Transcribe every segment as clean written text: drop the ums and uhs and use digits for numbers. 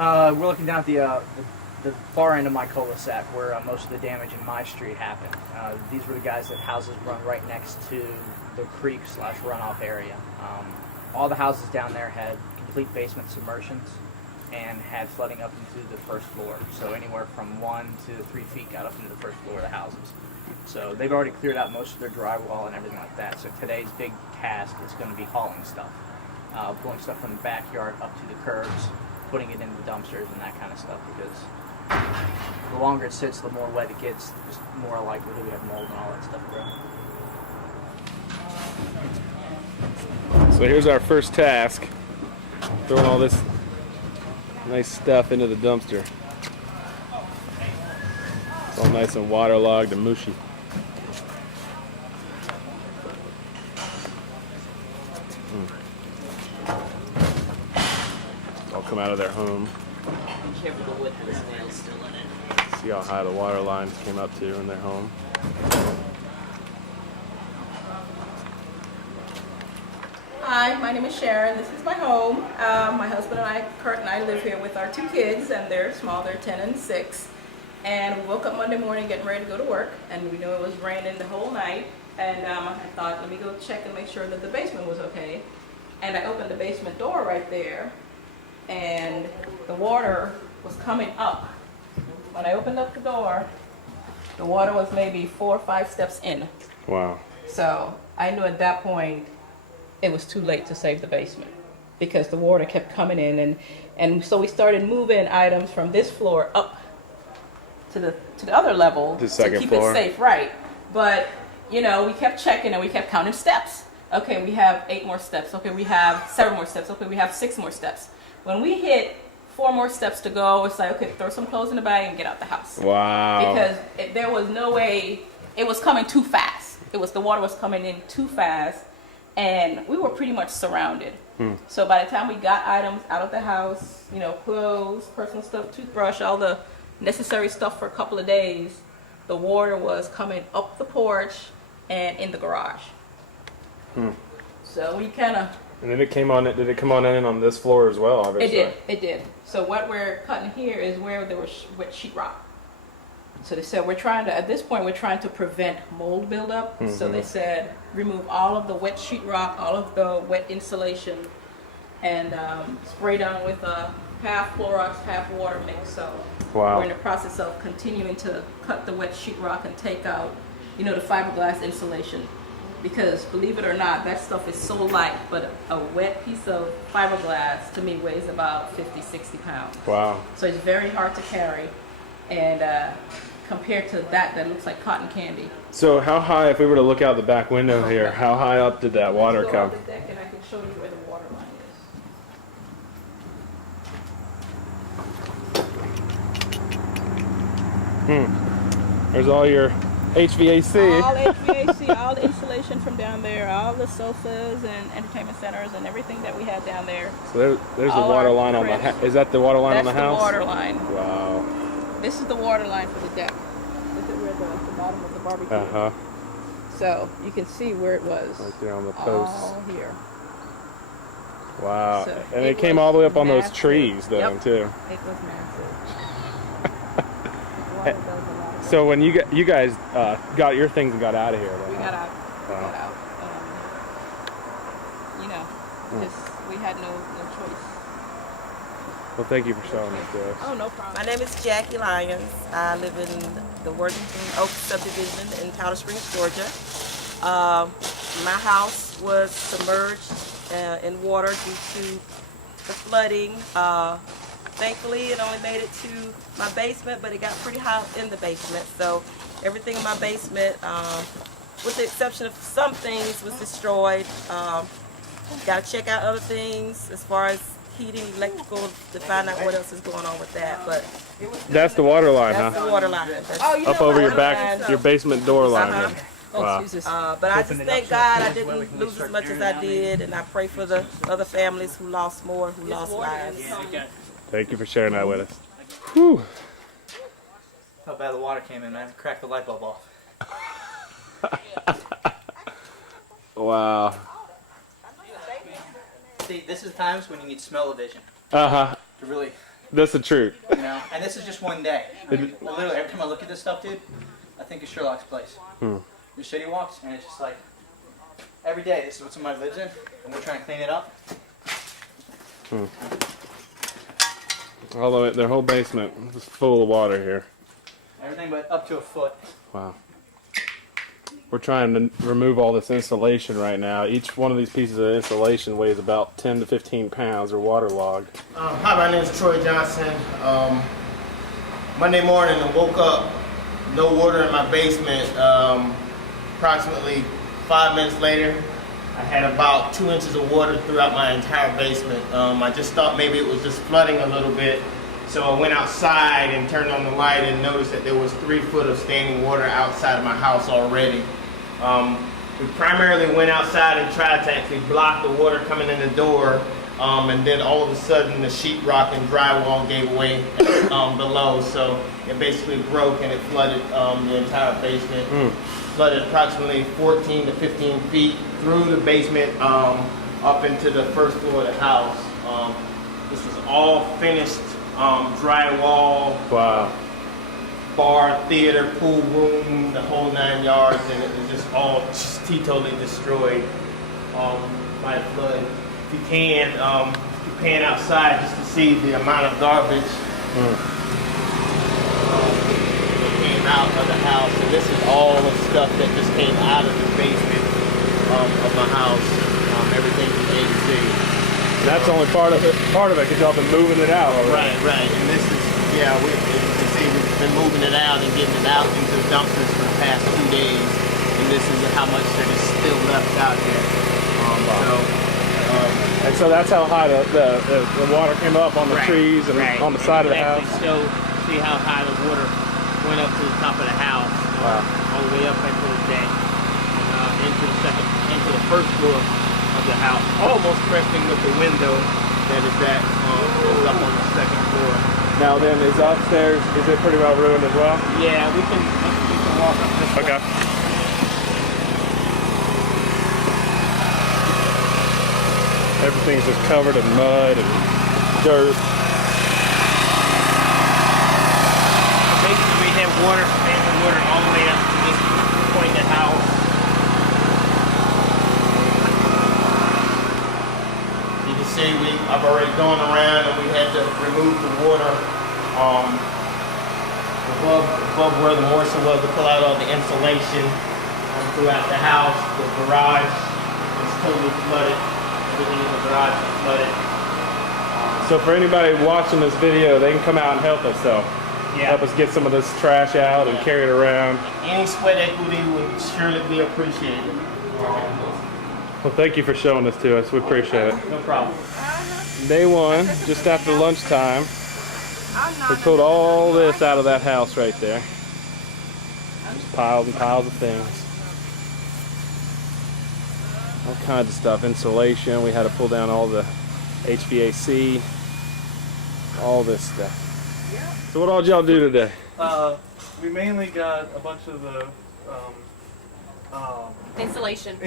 We're looking down at the far end of my cul-de-sac where most of the damage in my street happened. These were the guys that houses run right next to the creek / runoff area. All the houses down there had complete basement submersions and had flooding up into the first floor. So anywhere from 1 to 3 feet got up into the first floor of the houses. So they've already cleared out most of their drywall and everything like that. So today's big task is going to be hauling stuff. Pulling stuff from the backyard up to the curbs, putting it into the dumpsters and that kind of stuff, because the longer it sits, the more wet it gets, just more likely that we have mold and all that stuff growing. So here's our first task, throwing all this nice stuff into the dumpster. It's all nice and waterlogged and mushy. All come out of their home. Be careful, the wood has nails still in it. See how high the water lines came up to in their home. Hi, my name is Sharon. This is my home. My husband and I, Kurt and I, live here with our 2 kids, and they're small. They're 10 and 6. And we woke up Monday morning getting ready to go to work, and we knew it was raining the whole night. And I thought, let me go check and make sure that the basement was okay. And I opened the basement door right there, and the water was coming up. When I opened up the door, the water was maybe 4 or 5 steps in. Wow. So I knew at that point it was too late to save the basement because the water kept coming in, and so we started moving items from this floor up to the other level The second to keep floor. it safe, right? But you know, we kept checking and we kept counting steps. Okay, we have 8 more steps. Okay, we have 7 more steps. Okay, we have 6 more steps. When we hit 4 more steps to go, it's like, okay, throw some clothes in the bag and get out the house. Wow. Because there was no way, it was coming too fast. The water was coming in too fast, and we were pretty much surrounded. So by the time we got items out of the house, you know, clothes, personal stuff, toothbrush, all the necessary stuff for a couple of days, the water was coming up the porch and in the garage. So we kind of... And then did it come on in on this floor as well, obviously? It did. So what we're cutting here is where there was wet sheetrock. So they said at this point we're trying to prevent mold buildup. So they said remove all of the wet sheetrock, all of the wet insulation, and spray down with a half Clorox, half water mix. So Wow. we're in the process of continuing to cut the wet sheetrock and take out, you know, the fiberglass insulation. Because believe it or not, that stuff is so light, but a wet piece of fiberglass to me weighs about 50, 60 pounds. Wow. So it's very hard to carry, and compared to that looks like cotton candy. So how high, if we were to look out the back window here, how high up did that water Let's go come? on the deck and I can show you where the water line is. There's all your HVAC. All HVAC, all the insulation from down there, all the sofas and entertainment centers and everything that we had down there. So there's the All water our line on the credit. is that the water line That's on the house? the water line. Wow. This is the water line for the deck. Look at where the bottom of the barbecue. Uh-huh. So you can see where it was. Right there on the posts. All here. Wow. So And it it came was all the way up on those massive. trees then Yep. too. It was massive. Water does a lot of So when you guys got your things and got out of here, then, we got out. We Wow. got out. You know, just we had no choice. Well, thank you for showing it to us. Oh, no problem. My name is Jackie Lyons. I live in the Worthington Oaks subdivision in Powder Springs, Georgia. My house was submerged in water due to the flooding. Thankfully, it only made it to my basement, but it got pretty high up in the basement. So everything in my basement, with the exception of some things, was destroyed. Got to check out other things as far as heating, electrical, to find out what else is going on with that. But That's the water line, that's huh? the water line. That's, you Up know over what? your back, your basement door line. Uh-huh. then. Oh, Wow. Jesus. but I just thank God I didn't lose as much as I did, and I pray for the other families who lost more, who lost lives. Thank you for sharing that with us. Whew. How bad the water came in, man. Cracked the light bulb off. Wow. See, this is times when you need smell-o-vision Uh-huh. to really That's the truth. You know, and this is just one day. I mean, literally, every time I look at this stuff, dude, I think of Sherlock's place. The city walks, and it's just like every day. This is what somebody lives in, and we're trying to clean it up. Although their whole basement is full of water here. Everything but up to a foot. Wow. We're trying to remove all this insulation right now. Each one of these pieces of insulation weighs about 10 to 15 pounds. They're waterlogged. Hi, my name is Troy Johnson. Monday morning, I woke up, no water in my basement. Approximately 5 minutes later, I had about 2 inches of water throughout my entire basement. I just thought maybe it was just flooding a little bit. So I went outside and turned on the light and noticed that there was 3 foot of standing water outside of my house already. We primarily went outside and tried to actually block the water coming in the door, and then all of a sudden the sheetrock and drywall gave way below, so it basically broke and it flooded the entire basement. Flooded approximately 14 to 15 feet through the basement up into the first floor of the house. This was all finished drywall. Wow. Bar, theater, pool room, the whole 9 yards, and it was just all totally destroyed by the flood. If you can, you pan outside just to see the amount of garbage that came out of the house. And this is all the stuff that just came out of the basement of my house. Everything from A to Z. That's only part of it because y'all been moving it out already. Right. And this is, yeah, as you can see, we've been moving it out and getting it out into the dumpsters for the past 2 days. And this is how much that is still left out here. And so that's how high the water came up on the trees and on the side of the house. See how high the water went up to the top of the house, all the way up into the deck, into the first floor of the house, almost cresting with the window that is up on the second floor. Now then, is upstairs, is it pretty well ruined as well? Yeah, we can walk up this way. Okay. Everything's just covered in mud and dirt. Basically, we have water all the way up to this point in the house. You can see I've already gone around and we had to remove the water above where the moisture was to pull out all the insulation throughout the house. The garage is totally flooded. Everything in the garage is flooded. So for anybody watching this video, they can come out and help us though. Yeah. Help us get some of this trash out and carry it around. Any sweat equity would surely be appreciated. Well, thank you for showing this to us. We appreciate it. No problem. Day one, just after lunchtime, we pulled all this out of that house right there. Just piles and piles of things. All kinds of stuff. Insulation. We had to pull down all the HVAC. All this stuff. So what all did y'all do today? We mainly got a bunch of the Insulation.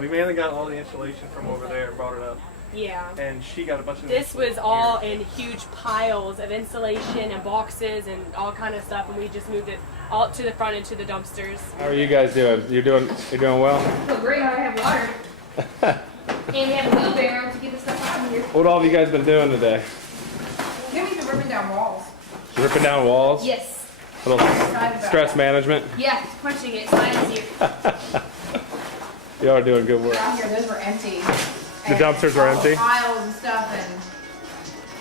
We mainly got all the insulation from over there and brought it up. Yeah. And she got a bunch of This was insulation all here. in huge piles of insulation and boxes and all kind of stuff, and we just moved it all to the front into the dumpsters. How are you guys doing? You're doing well? Feel great. I have water. And we have a wheelbarrow to get the stuff out of here. What all have you guys been doing today? Then we've been ripping down walls. Ripping down walls? Yes. A little stress management? Yeah, just punching it. Mine is here. Y'all are doing good work. Down here, those were empty. The dumpsters were empty? Piles and stuff, and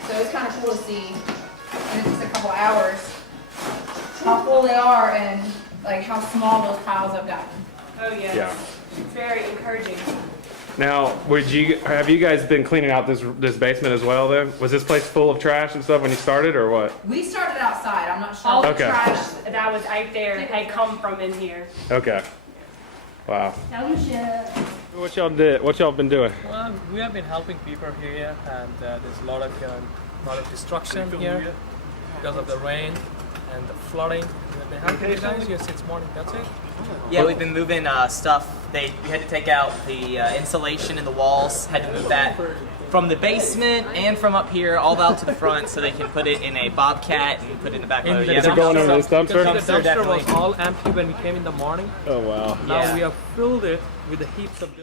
so it's kind of cool to see in just a couple hours how full they are and like how small those piles have gotten. Oh yes. Yeah. It's very encouraging. Now, have you guys been cleaning out this basement as well then? Was this place full of trash and stuff when you started or what? We started outside. I'm not sure. All the Okay. trash that was out there had come from in here. Okay. Wow. Tell them shit. What y'all did? What y'all been doing? Well, we have been helping people here, and there's a lot of destruction here because of the rain and the flooding. We've been helping you guys here since morning. That's it. Yeah, we've been moving stuff. We had to take out the insulation in the walls. Had to move that. from the basement and from up here all out to the front, so they can put it in a Bobcat and put it in the back of Is it going in this dumpster? Because the dumpster definitely. was all empty when we came in the morning. Oh wow. Now Yeah. we have filled it with the heaps of